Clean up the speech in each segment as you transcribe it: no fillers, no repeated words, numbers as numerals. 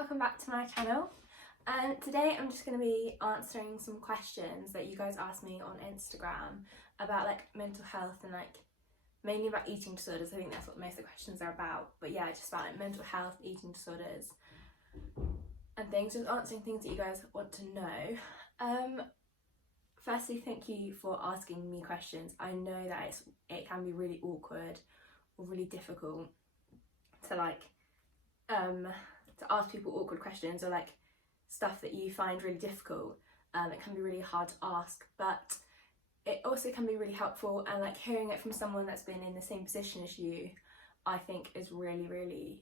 welcome back to my channel. Today I'm just going to be answering some questions that you guys asked me on Instagram about like mental health and like mainly about eating disorders. I think that's what most of the questions are about, but yeah, just about like mental health, eating disorders and things, just answering things that you guys want to know. Firstly, thank you for asking me questions. I know that it can be really awkward or really difficult to to ask people awkward questions or like stuff that you find really difficult. It can be really hard to ask, but it also can be really helpful, and like hearing it from someone that's been in the same position as you, I think is really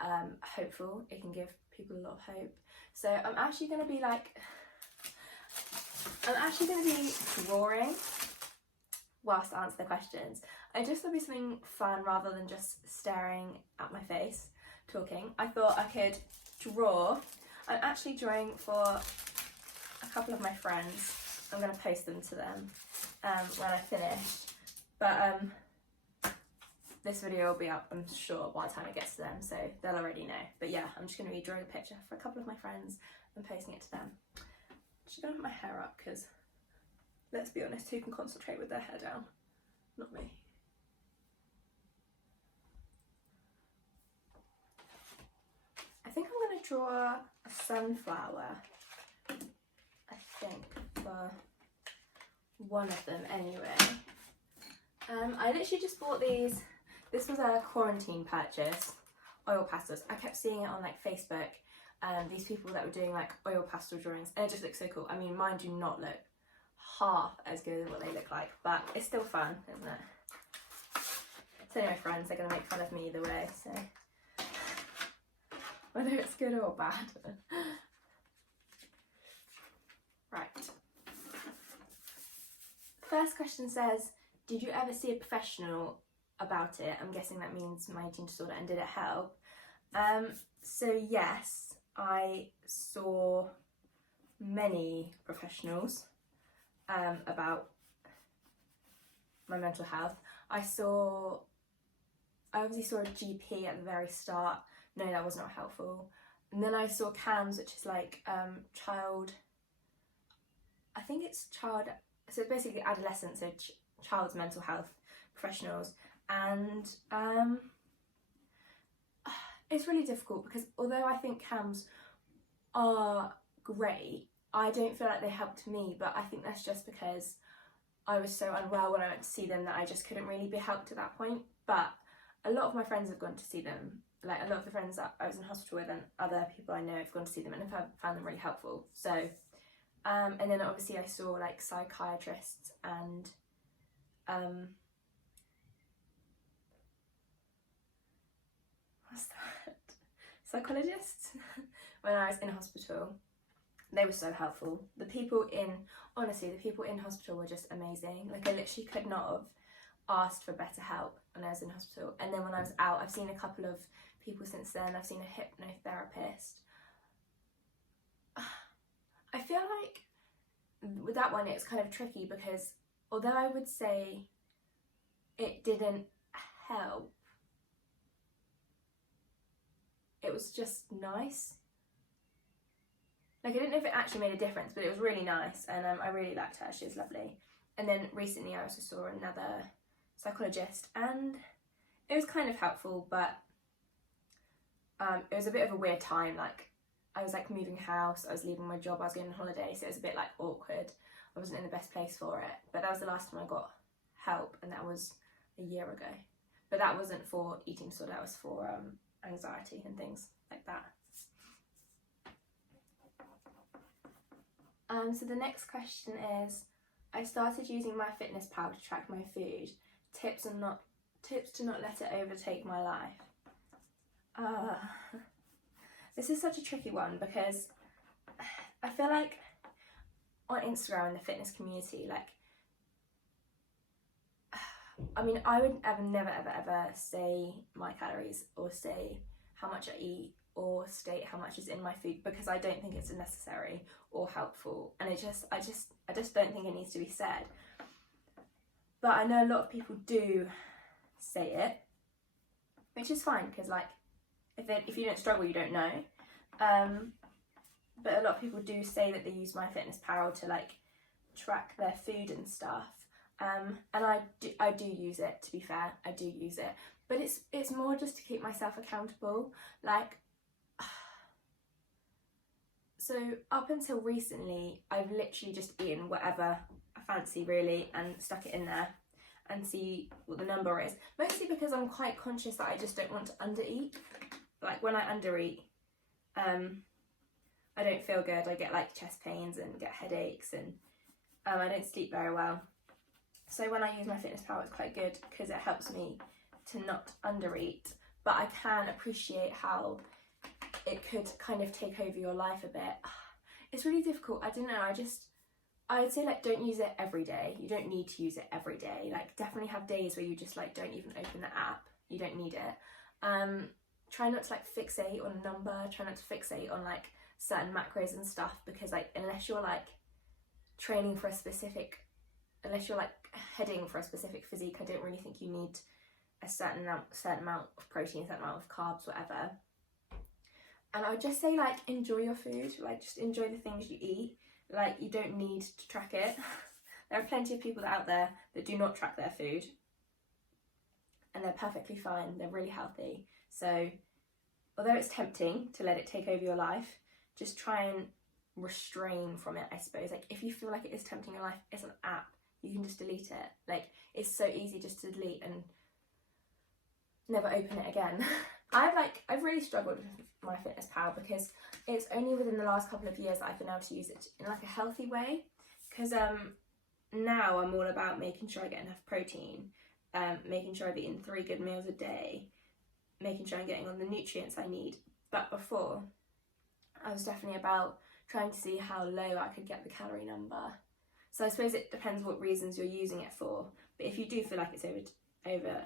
hopeful. It can give people a lot of hope. So I'm actually going to be drawing whilst I answer the questions. I just thought it'd be something fun rather than just staring at my face talking. I thought I could draw. I'm actually drawing for a couple of my friends. I'm going to post them to them when I finish, but this video will be up, I'm sure, by the time it gets to them, so they'll already know. But yeah, I'm just going to be drawing a picture for a couple of my friends and posting it to them. I'm just going to put my hair up because, let's be honest, who can concentrate with their hair down? Not me. I think I'm going to draw a sunflower, I think, for one of them anyway. I literally just bought these. This was a quarantine purchase, oil pastels. I kept seeing it on like Facebook, these people that were doing like oil pastel drawings, and it just looks so cool. I mean, mine do not look half as good as what they look like, but it's still fun, isn't it? So my friends, they're going to make fun of me either way, so whether it's good or bad. Right. First question says, did you ever see a professional about it? I'm guessing that means my eating disorder, and did it help? So yes, I saw many professionals about my mental health. I obviously saw a GP at the very start. No, that was not helpful. And then I saw CAMHS, which is like so it's basically adolescents, so child's mental health professionals. And it's really difficult because although I think CAMHS are great, I don't feel like they helped me, but I think that's just because I was so unwell when I went to see them that I just couldn't really be helped at that point. But a lot of my friends have gone to see them. Like a lot of the friends that I was in hospital with and other people I know have gone to see them and have found them really helpful. So, and then obviously I saw like psychiatrists and what's that? Psychologists when I was in hospital. They were so helpful. The people in hospital were just amazing. Like I literally could not have asked for better help when I was in hospital. And then when I was out, I've seen a couple of people since then. I've seen a hypnotherapist. I feel like with that one it's kind of tricky because although I would say it didn't help, it was just nice. Like I didn't know if it actually made a difference, but it was really nice, and I really liked her. She was lovely. And then recently I also saw another psychologist, and it was kind of helpful, but it was a bit of a weird time. Like I was like moving house, I was leaving my job, I was going on holiday, so it was a bit like awkward. I wasn't in the best place for it, but that was the last time I got help, and that was a year ago. But that wasn't for eating disorder, that was for anxiety and things like that. So the next question is, I started using MyFitnessPal to track my food. Tips to not let it overtake my life. This is such a tricky one because I feel like on Instagram in the fitness community, like, I mean, I would never ever say my calories or say how much I eat or state how much is in my food because I don't think it's necessary or helpful, and I just don't think it needs to be said. But I know a lot of people do say it, which is fine because like if you don't struggle, you don't know. But a lot of people do say that they use MyFitnessPal to like track their food and stuff. And I do use it, to be fair, I do use it. But it's more just to keep myself accountable. Like, so up until recently, I've literally just eaten whatever I fancy really and stuck it in there and see what the number is. Mostly because I'm quite conscious that I just don't want to undereat. Like when I undereat, I don't feel good. I get like chest pains and get headaches, and I don't sleep very well. So when I use MyFitnessPal, it's quite good because it helps me to not undereat. But I can appreciate how it could kind of take over your life a bit. It's really difficult. I don't know. I'd say like don't use it every day. You don't need to use it every day. Like definitely have days where you just like don't even open the app. You don't need it. Try not to like fixate on a number. Try not to fixate on like certain macros and stuff, because like unless you're like training for a specific, unless you're like heading for a specific physique, I don't really think you need a certain amount of protein, a certain amount of carbs, whatever. And I would just say like enjoy your food, like just enjoy the things you eat. Like you don't need to track it. There are plenty of people out there that do not track their food and they're perfectly fine, they're really healthy. So although it's tempting to let it take over your life, just try and restrain from it, I suppose. Like if you feel like it is tempting your life, it's an app, you can just delete it. Like it's so easy just to delete and never open it again. I've really struggled with MyFitnessPal because it's only within the last couple of years that I've been able to use it in like a healthy way, because now I'm all about making sure I get enough protein, making sure I've eaten 3 good meals a day, making sure I'm getting all the nutrients I need. But before, I was definitely about trying to see how low I could get the calorie number. So I suppose it depends what reasons you're using it for. But if you do feel like it's over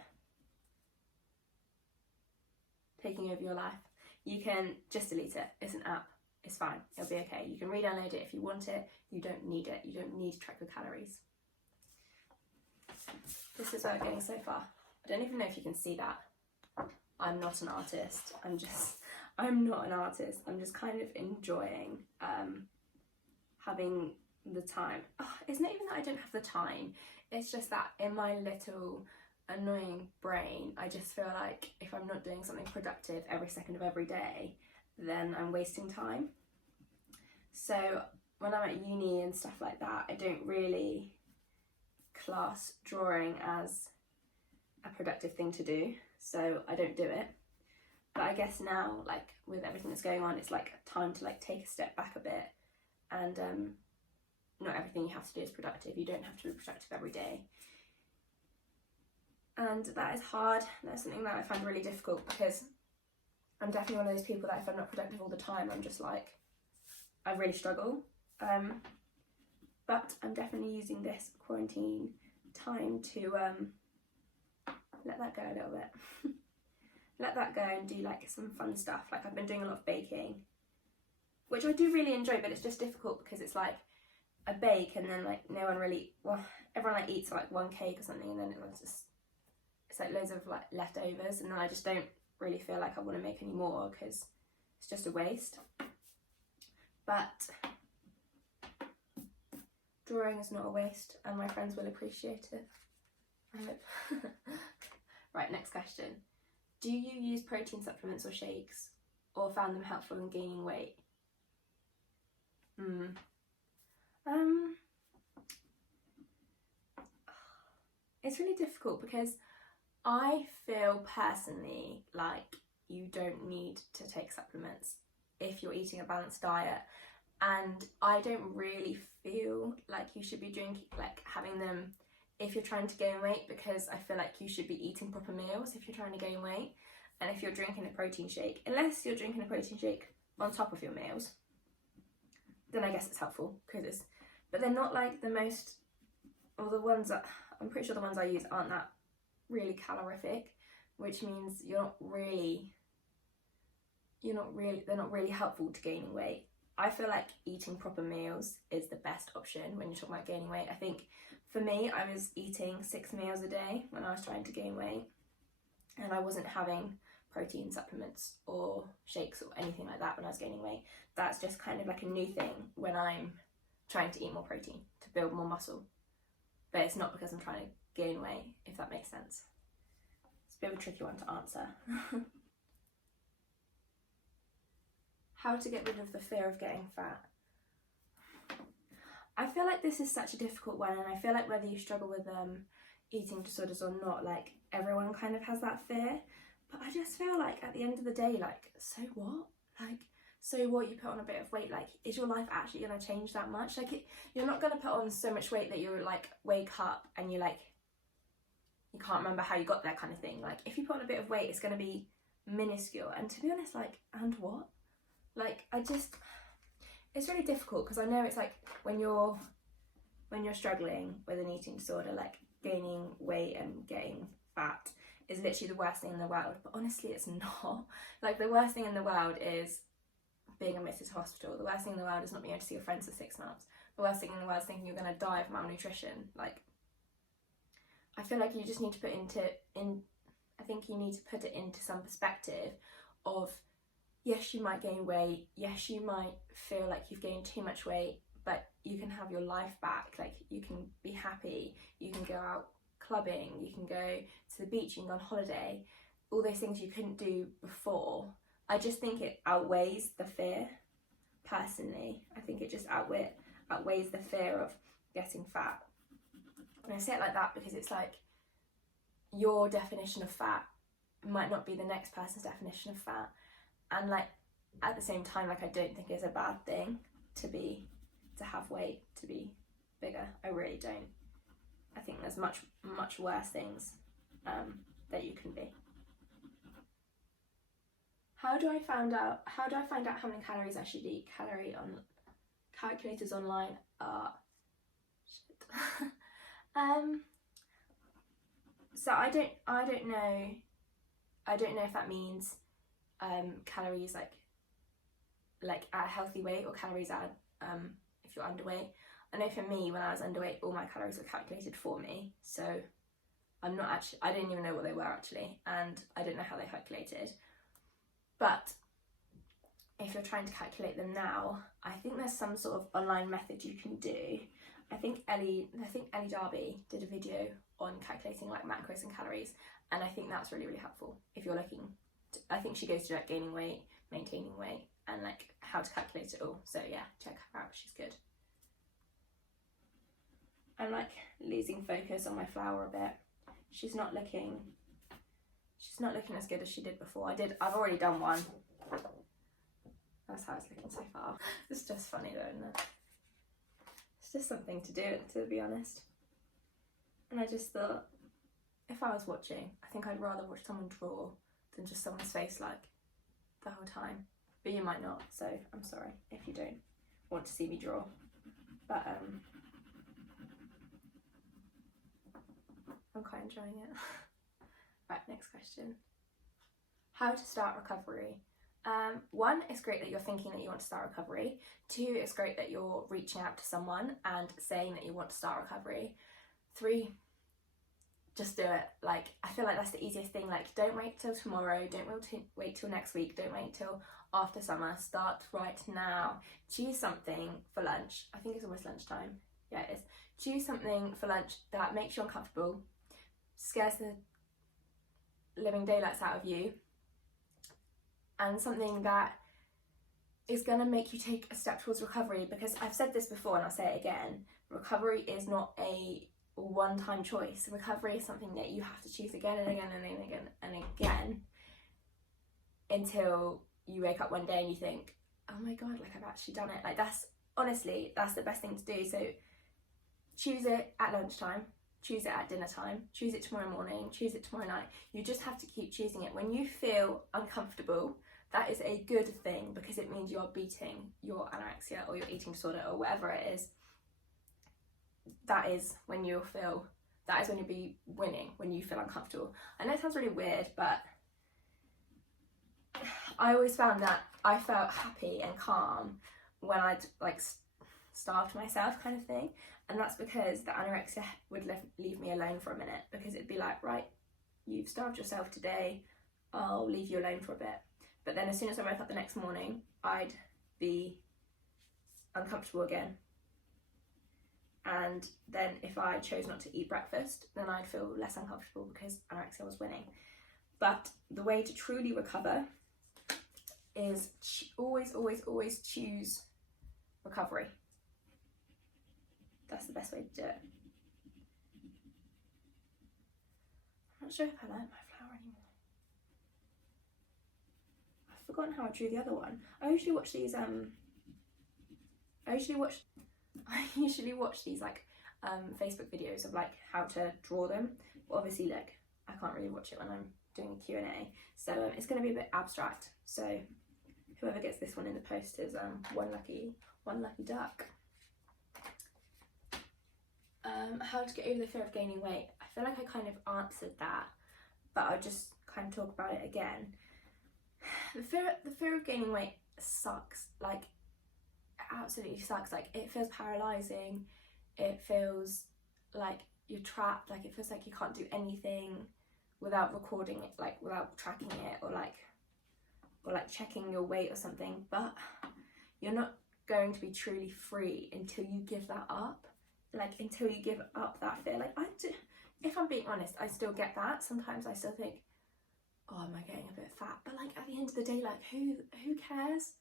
taking over your life, you can just delete it. It's an app, it's fine, it'll be okay. You can re-download it if you want it. You don't need it. You don't need to track your calories. This is where we're getting so far. I don't even know if you can see that. I'm not an artist. I'm not an artist. I'm just kind of enjoying having the time. It's not even that I don't have the time. It's just that in my little annoying brain, I just feel like if I'm not doing something productive every second of every day, then I'm wasting time. So when I'm at uni and stuff like that, I don't really class drawing as a productive thing to do, so I don't do it. But I guess now, like with everything that's going on, it's like time to like take a step back a bit, and not everything you have to do is productive. You don't have to be productive every day. And that is hard. That's something that I find really difficult, because I'm definitely one of those people that if I'm not productive all the time, I'm just like, I really struggle. But I'm definitely using this quarantine time to let that go a little bit. Let that go and do like some fun stuff. Like I've been doing a lot of baking, which I do really enjoy, but it's just difficult because it's like I bake and then like no one really, well, everyone like eats like one cake or something, and then it's like loads of like leftovers, and then I just don't really feel like I want to make any more because it's just a waste. But drawing is not a waste, and my friends will appreciate it, I hope. Right, next question. Do you use protein supplements or shakes, or found them helpful in gaining weight? It's really difficult because I feel personally like you don't need to take supplements if you're eating a balanced diet, and I don't really feel like you should be having them if you're trying to gain weight, because I feel like you should be eating proper meals if you're trying to gain weight. And if you're drinking a protein shake, unless you're drinking a protein shake on top of your meals, then I guess it's helpful, but they're not like the most, or the ones that, I'm pretty sure the ones I use aren't that really calorific, which means they're not really helpful to gaining weight. I feel like eating proper meals is the best option when you're talking about gaining weight. I think for me, I was eating 6 meals a day when I was trying to gain weight, and I wasn't having protein supplements or shakes or anything like that when I was gaining weight. That's just kind of like a new thing when I'm trying to eat more protein to build more muscle. But it's not because I'm trying to gain weight, if that makes sense. It's a bit of a tricky one to answer. How to get rid of the fear of getting fat. I feel like this is such a difficult one, and I feel like whether you struggle with eating disorders or not, like everyone kind of has that fear. But I just feel like at the end of the day, like, so what? Like, so what, you put on a bit of weight, like, is your life actually going to change that much? Like, you're not going to put on so much weight that you're like, wake up and you're like, you can't remember how you got there kind of thing. Like, if you put on a bit of weight, it's going to be minuscule. And to be honest, like, and what? Like, it's really difficult, because I know it's like when you're struggling with an eating disorder, like gaining weight and getting fat is literally the worst thing in the world. But honestly, it's not. Like, the worst thing in the world is being admitted to hospital. The worst thing in the world is not being able to see your friends for 6 months. The worst thing in the world is thinking you're going to die of malnutrition. Like, I feel like you just need to put I think you need to put it into some perspective of, yes, you might gain weight, yes, you might feel like you've gained too much weight, but you can have your life back. Like, you can be happy, you can go out clubbing, you can go to the beach, you can go on holiday, all those things you couldn't do before. I just think it outweighs the fear, personally. I think it just outweighs the fear of getting fat. And I say it like that because it's like, your definition of fat might not be the next person's definition of fat. And like, at the same time, like, I don't think it's a bad thing to have weight, to be bigger. I really don't. I think there's much worse things that you can be. How do I find out how many calories I should eat? Calorie on calculators online are shit. So I don't know if that means calories like at a healthy weight, or calories at if you're underweight. I know for me, when I was underweight, all my calories were calculated for me, so I didn't even know what they were actually, and I don't know how they calculated. But if you're trying to calculate them now, I think there's some sort of online method you can do. I think Ellie Darby did a video on calculating like macros and calories, and I think that's really, really helpful if you're looking to, I think she goes to like gaining weight, maintaining weight, and like how to calculate it all. So yeah, check her out, she's good. I'm like losing focus on my flower a bit. She's not looking as good as she did before. I've already done one. That's how it's looking so far. It's just funny though, isn't it? It's just something to do, to be honest. And I just thought, if I was watching, I think I'd rather watch someone draw than just someone's face like the whole time. But you might not, so I'm sorry if you don't want to see me draw. But I'm quite enjoying it. Right, next question. How to start recovery. 1, it's great that you're thinking that you want to start recovery. 2, it's great that you're reaching out to someone and saying that you want to start recovery. 3, just do it. Like, I feel like that's the easiest thing. Like, don't wait till tomorrow, don't wait till next week, don't wait till after summer. Start right now. Choose something for lunch. I think it's almost lunchtime. Yeah, it is. Choose something for lunch that makes you uncomfortable, scares the living daylights out of you, and something that is going to make you take a step towards recovery. Because I've said this before and I'll say it again, recovery is not a one-time choice. Recovery is something that you have to choose again and again and again and again until you wake up one day and you think, oh my god, like, I've actually done it. Like, that's the best thing to do. So choose it at lunchtime, choose it at dinner time, choose it tomorrow morning, choose it tomorrow night. You just have to keep choosing it. When you feel uncomfortable, that is a good thing, because it means you're beating your anorexia or your eating disorder or whatever it is. That is when you'll be winning, when you feel uncomfortable. I know it sounds really weird, but I always found that I felt happy and calm when I'd like starved myself, kind of thing. And that's because the anorexia would leave me alone for a minute, because it'd be like, right, you've starved yourself today, I'll leave you alone for a bit. But then as soon as I woke up the next morning, I'd be uncomfortable again. And then if I chose not to eat breakfast, then I'd feel less uncomfortable because anorexia was winning. But the way to truly recover is always choose recovery. That's the best way to do it. I'm not sure if I like my flower anymore. I've forgotten how I drew the other one. I usually watch these like Facebook videos of like how to draw them. But obviously, like, I can't really watch it when I'm doing a Q&A, so it's going to be a bit abstract. So whoever gets this one in the post is one lucky duck. How to get over the fear of gaining weight. I feel like I kind of answered that, but I'll just kind of talk about it again. The fear of gaining weight sucks. Like, it absolutely sucks. Like, it feels paralyzing. It feels like you're trapped. Like, it feels like you can't do anything without recording it, like without tracking it, or like checking your weight or something. But you're not going to be truly free until you give that up. Like, until you give up that fear. Like, if I'm being honest, I still get that. Sometimes I still think, oh, am I getting a bit fat? But like, at the end of the day, like, who cares?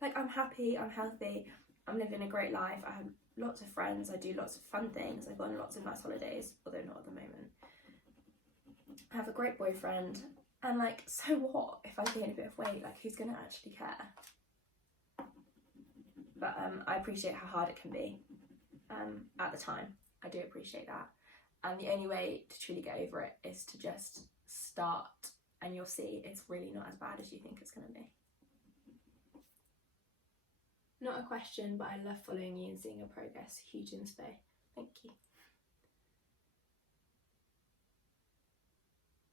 Like, I'm happy, I'm healthy, I'm living a great life, I have lots of friends, I do lots of fun things, I've gone on lots of nice holidays, although not at the moment. I have a great boyfriend, and like, so what if I gain a bit of weight? Like, who's gonna actually care? But I appreciate how hard it can be at the time. I do appreciate that. And the only way to truly get over it is to just start, and you'll see it's really not as bad as you think it's going to be. Not a question, but I love following you and seeing your progress. Huge inspo. Thank you.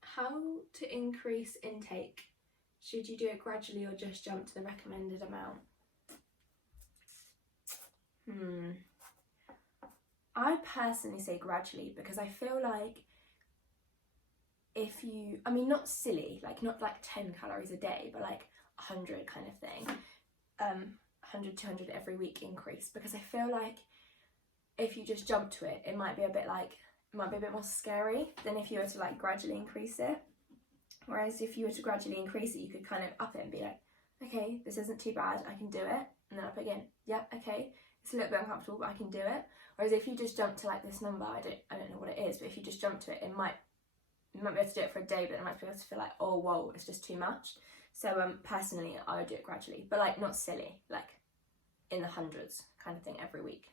How to increase intake? Should you do it gradually or just jump to the recommended amount? I personally say gradually, because I feel like if you, I mean, not silly, like not like 10 calories a day, but like 100 kind of thing, 100, 200 every week increase, because I feel like if you just jump to it, it might be a bit more scary than if you were to like gradually increase it. Whereas if you were to gradually increase it, you could kind of up it and be like, okay, this isn't too bad, I can do it, and then up again, yep, okay, it's a little bit uncomfortable, but I can do it. Whereas if you just jump to like this number, I don't know what it is, but if you just jump to it, you might be able to do it for a day, but it might be able to feel like, oh whoa, it's just too much. So personally, I would do it gradually, but like not silly, like in the hundreds kind of thing every week.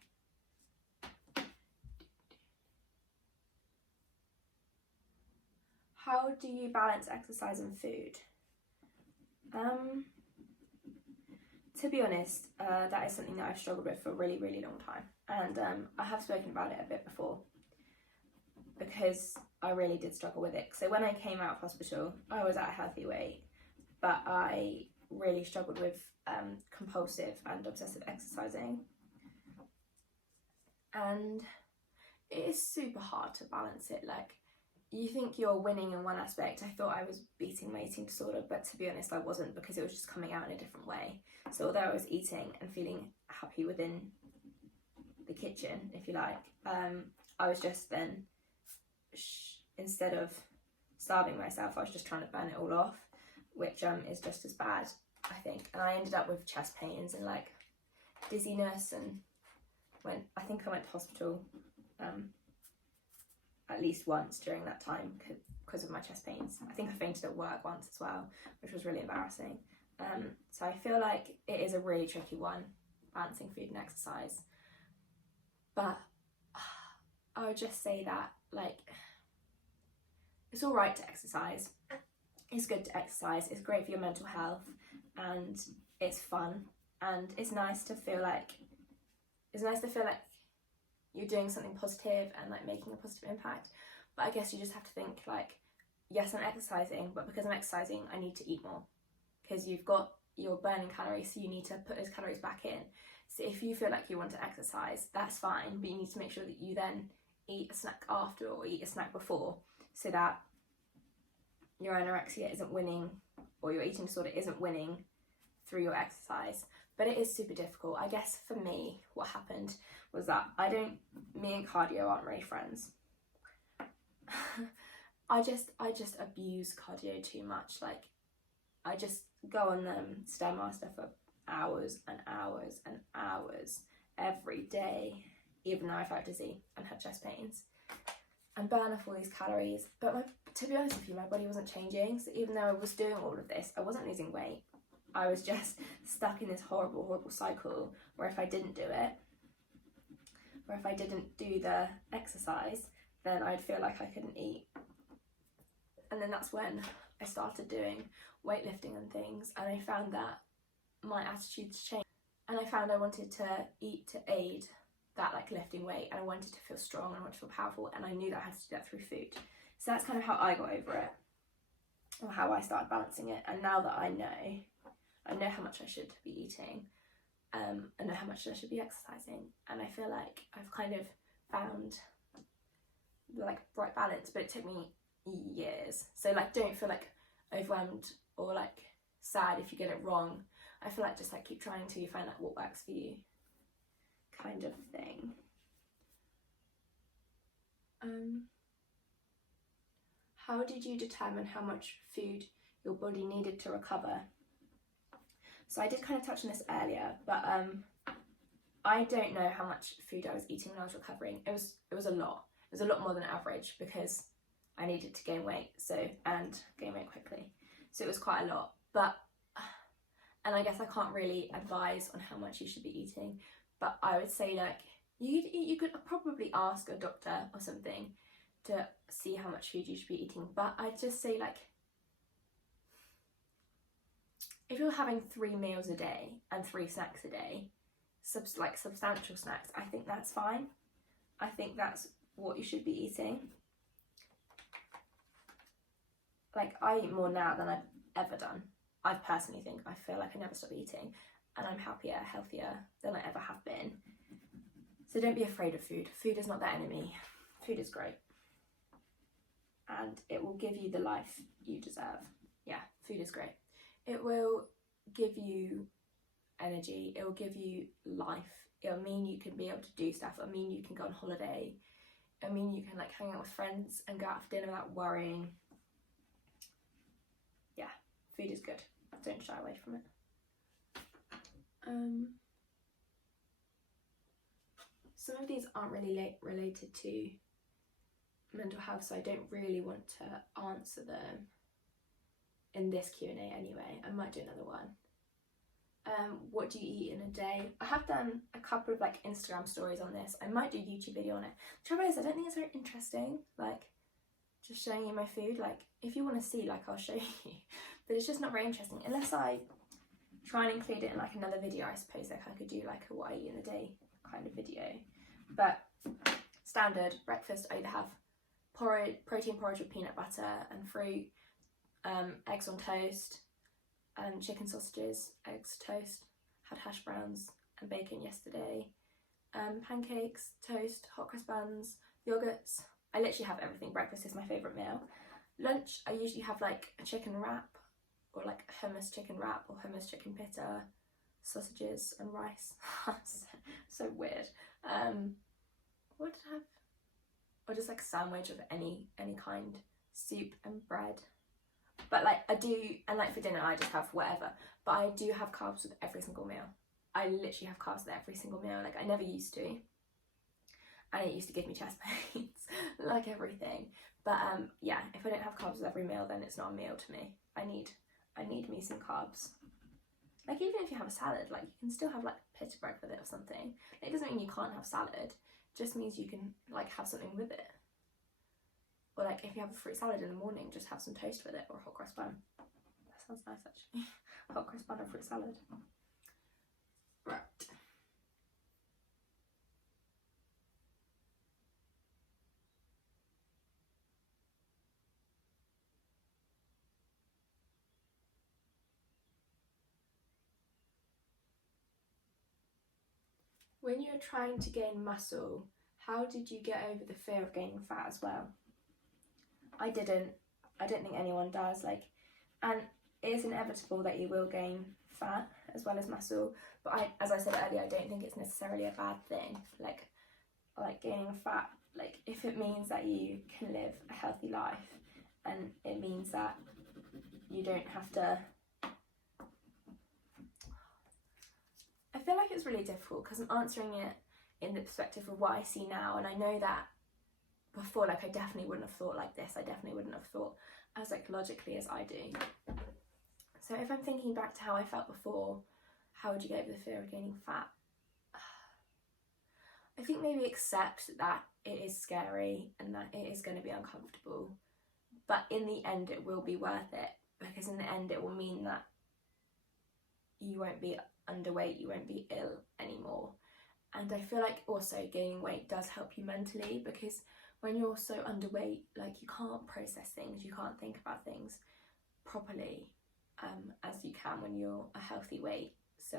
How do you balance exercise and food? To be honest, that is something that I've struggled with for a really, really long time. And I have spoken about it a bit before, because I really did struggle with it. So when I came out of hospital, I was at a healthy weight, but I really struggled with compulsive and obsessive exercising. And it is super hard to balance it. Like, you think you're winning in one aspect. I thought I was beating my eating disorder, but to be honest, I wasn't, because it was just coming out in a different way. So although I was eating and feeling happy within the kitchen, if you like, I was just then, instead of starving myself, I was just trying to burn it all off, which is just as bad, I think. And I ended up with chest pains and like dizziness, and I think I went to hospital at least once during that time because of my chest pains. I think I fainted at work once as well, which was really embarrassing. So I feel like it is a really tricky one, balancing food and exercise. But I would just say that, like, it's all right to exercise. It's good to exercise. It's great for your mental health, and it's fun, and it's nice to feel like you're doing something positive and like making a positive impact. But I guess you just have to think like, yes, I'm exercising, but because I'm exercising, I need to eat more, because you're burning calories, so you need to put those calories back in. So if you feel like you want to exercise, that's fine, but you need to make sure that you then eat a snack after or eat a snack before, so that your anorexia isn't winning, or your eating disorder isn't winning through your exercise. But it is super difficult. I guess for me, what happened was that me and cardio aren't really friends. I just abuse cardio too much. Like, I just go on Stairmaster for hours and hours and hours every day, even though I felt dizzy and had chest pains, and burn off all these calories. But to be honest with you, my body wasn't changing. So even though I was doing all of this, I wasn't losing weight. I was just stuck in this horrible cycle where if I didn't do it, or if I didn't do the exercise, then I'd feel like I couldn't eat. And then that's when I started doing weightlifting and things, and I found that my attitudes changed, and I found I wanted to eat to aid that, like, lifting weight, and I wanted to feel strong and I wanted to feel powerful, and I knew that I had to do that through food. So that's kind of how I got over it, or how I started balancing it. And now that I know how much I should be eating, I know how much I should be exercising, and I feel like I've kind of found the, like, right balance. But it took me years. So, like, don't feel like overwhelmed or like sad if you get it wrong. I feel like just like keep trying till you find like what works for you, kind of thing. How did you determine how much food your body needed to recover? So I did kind of touch on this earlier, but I don't know how much food I was eating when I was recovering. It was a lot. It was a lot more than average because I needed to gain weight, and gain weight quickly. So it was quite a lot. And I guess I can't really advise on how much you should be eating, but I would say, like, you could probably ask a doctor or something to see how much food you should be eating. But I'd just say, like, if you're having 3 meals a day and 3 snacks a day, substantial snacks, I think that's fine. I think that's what you should be eating. Like, I eat more now than I've ever done. I personally think, I feel like I never stop eating, and I'm happier, healthier than I ever have been. So don't be afraid of food. Food is not the enemy. Food is great. And it will give you the life you deserve. Yeah, food is great. It will give you energy. It will give you life. It'll mean you can be able to do stuff. It'll mean you can go on holiday. It'll mean you can, like, hang out with friends and go out for dinner without worrying. Yeah, food is good. Don't shy away from it. Some of these aren't really related to mental health, so I don't really want to answer them in this Q&A anyway. I might do another one. What do you eat in a day? I have done a couple of, like, Instagram stories on this. I might do a YouTube video on it. The trouble is, I don't think it's very interesting, like, just showing you my food. Like, if you want to see, like, I'll show you, but it's just not very interesting unless I try and include it in, like, another video. I suppose, like, I could do, like, a what I eat in a day kind of video. But standard breakfast, I either have protein porridge with peanut butter and fruit, eggs on toast, chicken sausages, eggs, toast, had hash browns and bacon yesterday, pancakes, toast, hot cross buns, yogurts. I literally have everything. Breakfast is my favourite meal. Lunch, I usually have, like, a chicken wrap, or like hummus chicken wrap, or hummus chicken pita, sausages and rice. So weird. What did I have? Or just, like, a sandwich of any kind, soup and bread. But, like, I do, and, like, for dinner I just have whatever, but I do have carbs with every single meal. I literally have carbs with every single meal. Like, I never used to, and it used to give me chest pains, like everything. But yeah, if I don't have carbs with every meal, then it's not a meal to me. I need me some carbs. Like, even if you have a salad, like, you can still have, like, pita bread with it or something. It doesn't mean you can't have salad. It just means you can, like, have something with it. Or, like, if you have a fruit salad in the morning, just have some toast with it, or a hot cross bun. That sounds nice, actually. Hot cross bun or fruit salad. Right. When you're trying to gain muscle, how did you get over the fear of gaining fat as well? I didn't. I don't think anyone does, like, and it is inevitable that you will gain fat as well as muscle, but as I said earlier, I don't think it's necessarily a bad thing, like gaining fat, like if it means that you can live a healthy life and it means that you don't have to. I feel like it's really difficult because I'm answering it in the perspective of what I see now, and I know that before, like, I definitely wouldn't have thought like this. I definitely wouldn't have thought as like logically as I do. So if I'm thinking back to how I felt before, how would you get over the fear of gaining fat? I think maybe accept that it is scary and that it is going to be uncomfortable, but in the end it will be worth it, because in the end it will mean that you won't be underweight, you won't be ill anymore. And I feel like also gaining weight does help you mentally, because when you're so underweight, like, you can't process things, you can't think about things properly as you can when you're a healthy weight. So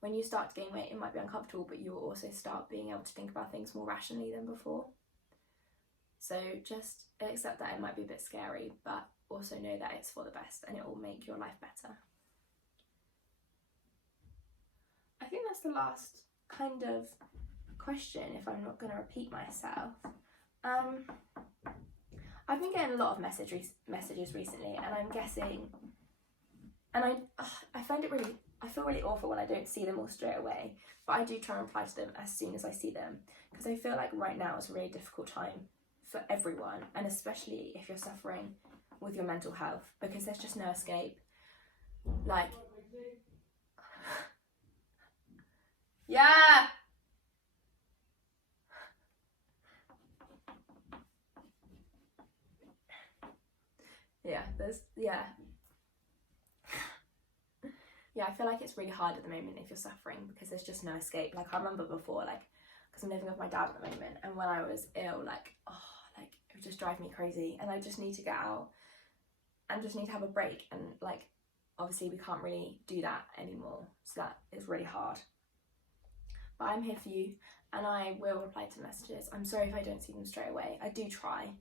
when you start to gain weight, it might be uncomfortable, but you will also start being able to think about things more rationally than before. So just accept that it might be a bit scary, but also know that it's for the best and it will make your life better. I think that's the last kind of question, if I'm not going to repeat myself. I've been getting a lot of messages recently, and I'm guessing, and I find it really, I feel really awful when I don't see them all straight away, but I do try and reply to them as soon as I see them, because I feel like right now is a really difficult time for everyone, and especially if you're suffering with your mental health, because there's just no escape. Like, yeah! Yeah, I feel like it's really hard at the moment if you're suffering, because there's just no escape. Like, I remember before, like, because I'm living with my dad at the moment, and when I was ill, like, it would just drive me crazy, and I just need to get out and just need to have a break, and like, obviously we can't really do that anymore, so that is really hard. But I'm here for you, and I will reply to messages. I'm sorry if I don't see them straight away. I do try,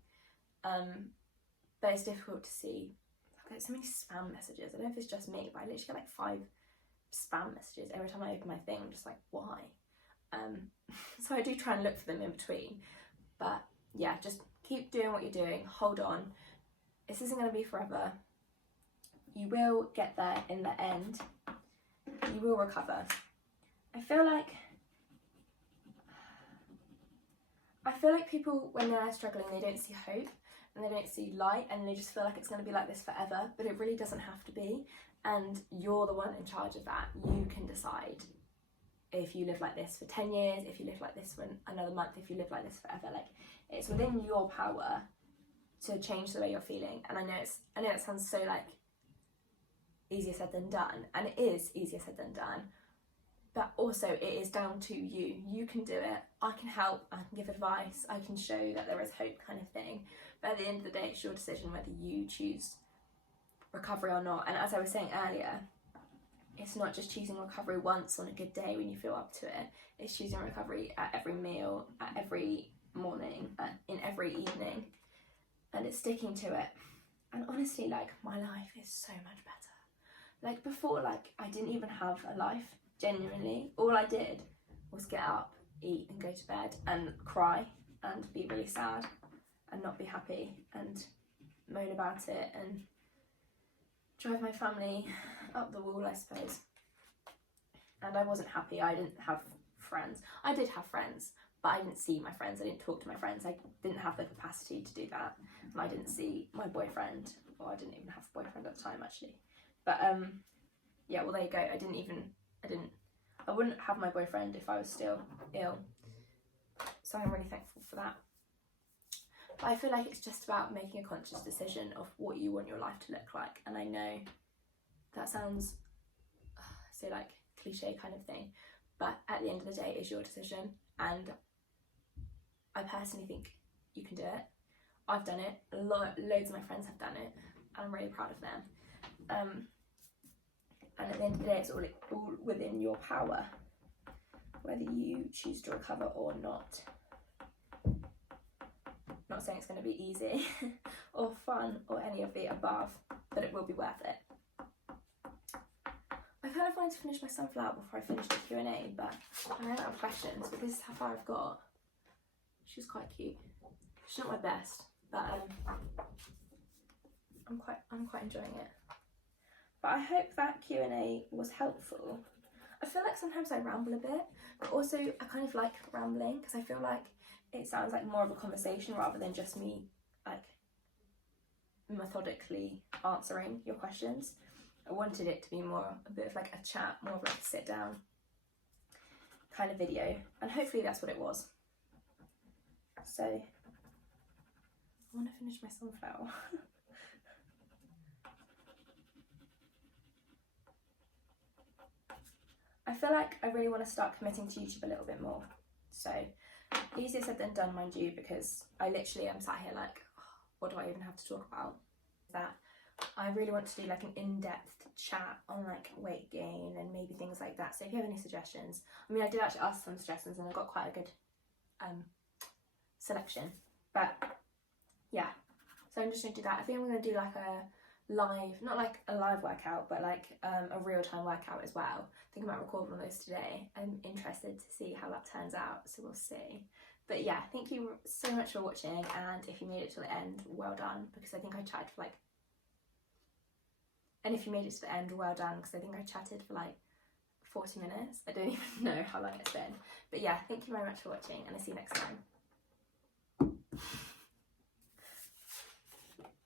but it's difficult to see. I get so many spam messages. I don't know if it's just me, but I literally get like 5 spam messages every time I open my thing. I'm just like, why? So I do try and look for them in between, but yeah, just keep doing what you're doing. Hold on. This isn't going to be forever. You will get there in the end. You will recover. I feel like people, when they're struggling, they don't see hope and they don't see light, and they just feel like it's going to be like this forever, but it really doesn't have to be, and you're the one in charge of that. You can decide if you live like this for 10 years, if you live like this for another month, if you live like this forever. Like, it's within your power to change the way you're feeling. And I know it sounds so like easier said than done, and it is easier said than done, but also it is down to you. You can do it. I can help, I can give advice, I can show that there is hope, kind of thing. But at the end of the day, it's your decision whether you choose recovery or not. And as I was saying earlier, it's not just choosing recovery once on a good day when you feel up to it. It's choosing recovery at every meal, at every morning, in every evening, and it's sticking to it. And honestly, like, my life is so much better. Like, before, like, I didn't even have a life, genuinely. All I did was get up, eat, and go to bed, and cry, and be really sad, and not be happy, and moan about it, and drive my family up the wall, I suppose. And I wasn't happy. I didn't have friends. I did have friends, but I didn't see my friends. I didn't talk to my friends. I didn't have the capacity to do that. And I didn't see my boyfriend, or I didn't even have a boyfriend at the time, actually. But yeah, well, there you go. I wouldn't have my boyfriend if I was still ill. So I'm really thankful for that. But I feel like it's just about making a conscious decision of what you want your life to look like. And I know that sounds so like cliche kind of thing, but at the end of the day, it's your decision. And I personally think you can do it. I've done it. Loads of my friends have done it, and I'm really proud of them. And at the end of the day, it's all within your power, whether you choose to recover or not. Not saying it's going to be easy or fun or any of the above, but it will be worth it. I kind of wanted to finish my sunflower before I finish the Q&A, but I ran out of questions, but this is how far I've got. She's quite cute. She's not my best, but I'm quite enjoying it. But I hope that Q&A was helpful. I feel like sometimes I ramble a bit, but also I kind of like rambling because I feel like it sounds like more of a conversation rather than just me like methodically answering your questions. I wanted it to be more a bit of like a chat, more of like a sit down kind of video, and hopefully that's what it was. So I want to finish my sunflower. I feel like I really want to start committing to YouTube a little bit more. So easier said than done, mind you, because I literally am sat here like, oh, what do I even have to talk about? That I really want to do like an in-depth chat on like weight gain and maybe things like that. So if you have any suggestions, I mean, I did actually ask some suggestions and I got quite a good selection. But yeah, so I'm just going to do that. I think I'm going to do like a live, not like a live workout, but like a real-time workout as well. I think I might record one of those today. I'm interested to see how that turns out, so we'll see. But yeah, thank you so much for watching, and if you made it to the end, well done, because I think I chatted for like, and if you made it to the end, well done, because I think I chatted for like 40 minutes. I don't even know how long it's been. But yeah, thank you very much for watching, and I'll see you next time.